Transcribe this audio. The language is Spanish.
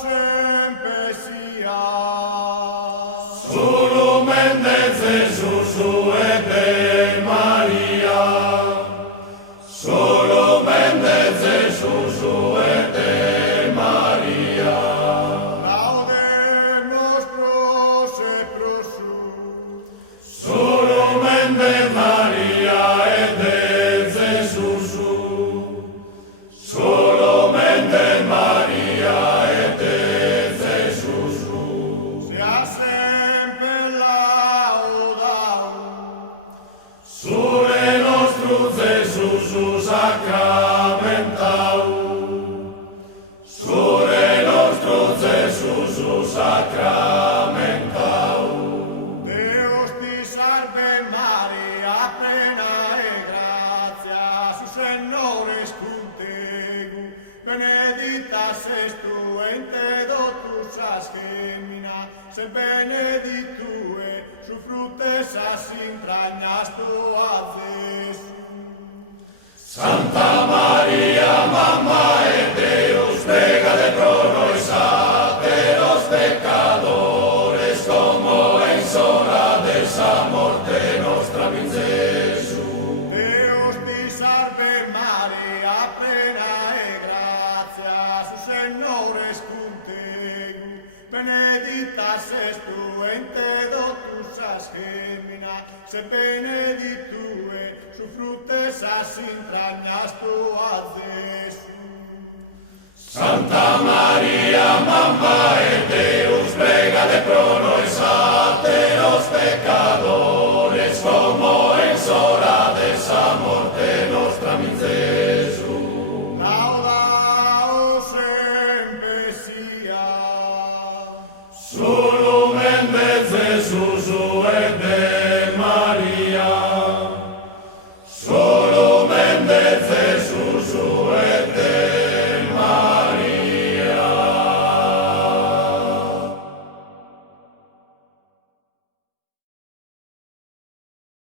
sempre sia. Solo Mendez Gesù e de Maria. Solo Mendez Gesù e de Maria. Laudem nostros e prosum. Solo Mendez Maria e de Gesù. Solo Mendez Maria e de Gesù. Sia sempre laudaum. Sure nostru Gesù sacramentau. Sure nostru Gesù sacramentau. Deus ti salve Maria, plena e gratia, su Señores cum tegu, benedicta es tu ente dotus as gemina, se benedictue, su frutes as intrañas tuas Jesús. Santa Maria, Mamma e Deus, prega de pro nos ateros pecadores, como en hora de esa morte nostra vin Gesù. Deus ti salve Maria, plena e gratia, su Señores cum tegu, benedicta es tu ente dotus as gemina, se benedictue, su frutes as intrañas tuas Jesús. Santa Maria, Mamma e